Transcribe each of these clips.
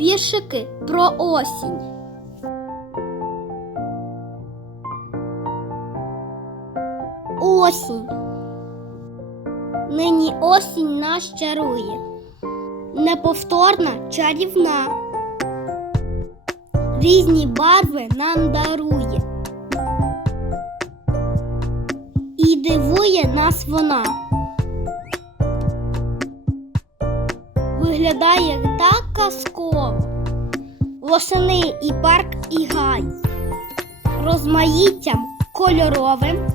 Віршики про осінь. Осінь. Нині осінь нас чарує. Неповторна чарівна. Різні барви нам дарує. І дивує нас вона. Виглядає так казково. Восени і парк, і гай. Розмаїттям кольоровим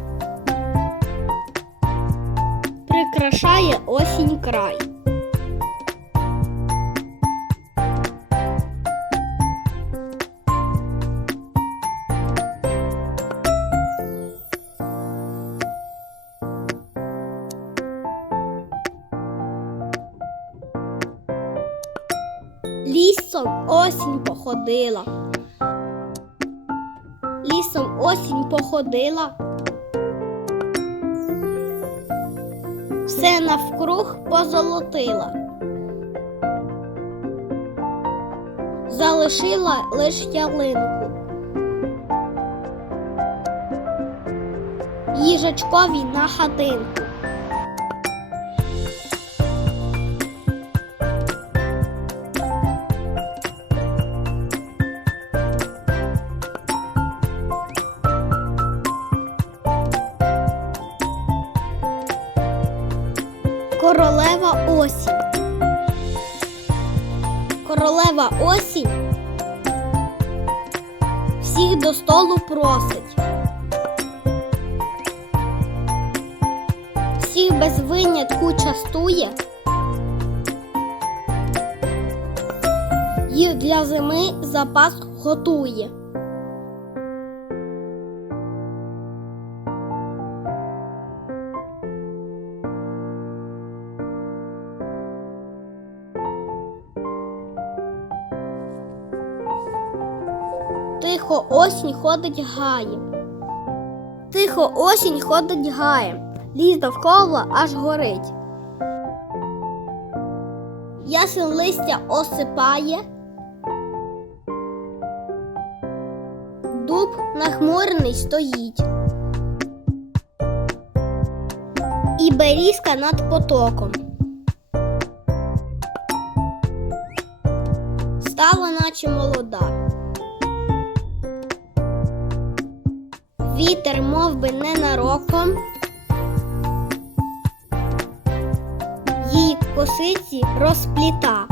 прикрашає осінь край. Лісом осінь походила. Лісом осінь походила. Все навкруг позолотила. Залишила лиш ялинку. Їжачкові на хатинку. Королева осінь. Королева осінь всіх до столу просить. Всіх без винятку частує. Їх для зими запас готує. Тихо осінь ходить гаєм. Тихо осінь ходить гаєм. Ліс довкола аж горить. Ясен листя осипає. Дуб нахмурений стоїть. І берізка над потоком. Стала наче молода. Вітер мов би, ненароком. Їй косиці розпліта.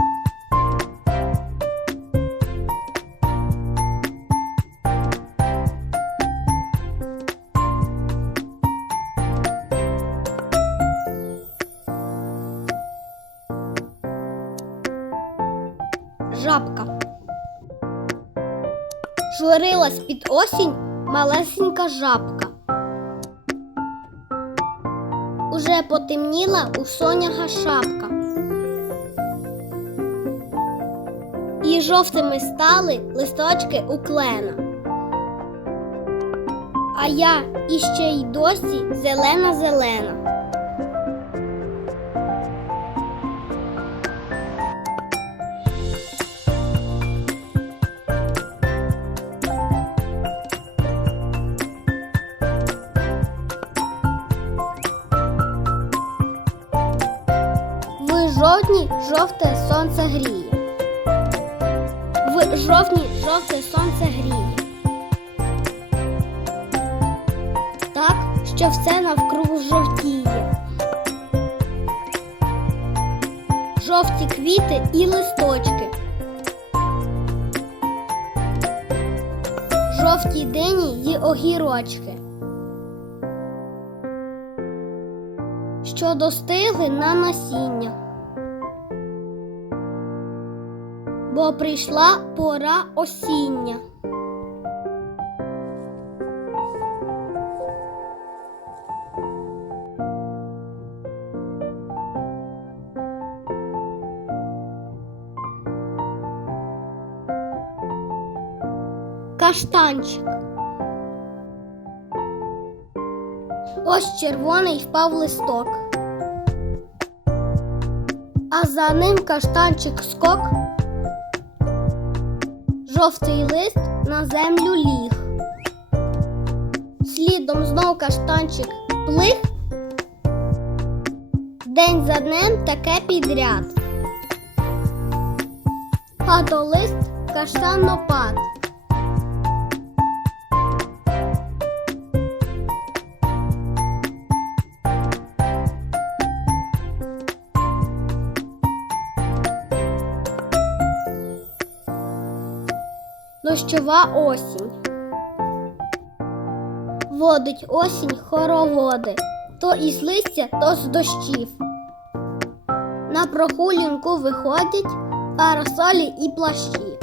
Жабка. Журилась під осінь малесенька жабка. Уже потемніла у соняга шапка. І жовтими стали листочки у клена. А я іще й досі зелена-зелена. В жовтні жовте сонце гріє. В жовтні жовте сонце гріє. Так, що все навкруг жовтіє. Жовті квіти і листочки. Жовті дині й огірочки. Що достигли на насіння. Бо прийшла пора осіння. Каштанчик. Ось червоний впав листок. А за ним каштанчик скок Жовтий лист на землю ліг. Слідом знов каштанчик плих. День за днем таке підряд. Падолист каштанопад. Дощова осінь. Водить осінь хороводи, то із листя, то з дощів. На прогулянку виходять парасолі і плащі.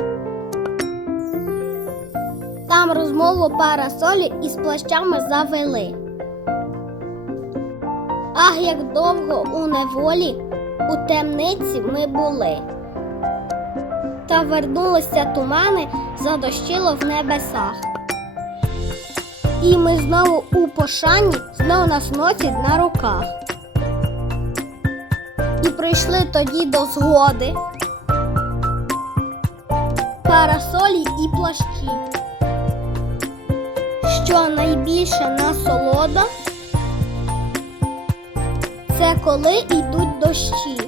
Там розмову парасолі із плащами завели. Ах, як довго у неволі у темниці ми були. Та вернулися тумани, задощило в небесах. І ми знову у пошані, знов нас носять на руках. І прийшли тоді до згоди парасолі і плащі. Що найбільша насолода, це коли йдуть дощі.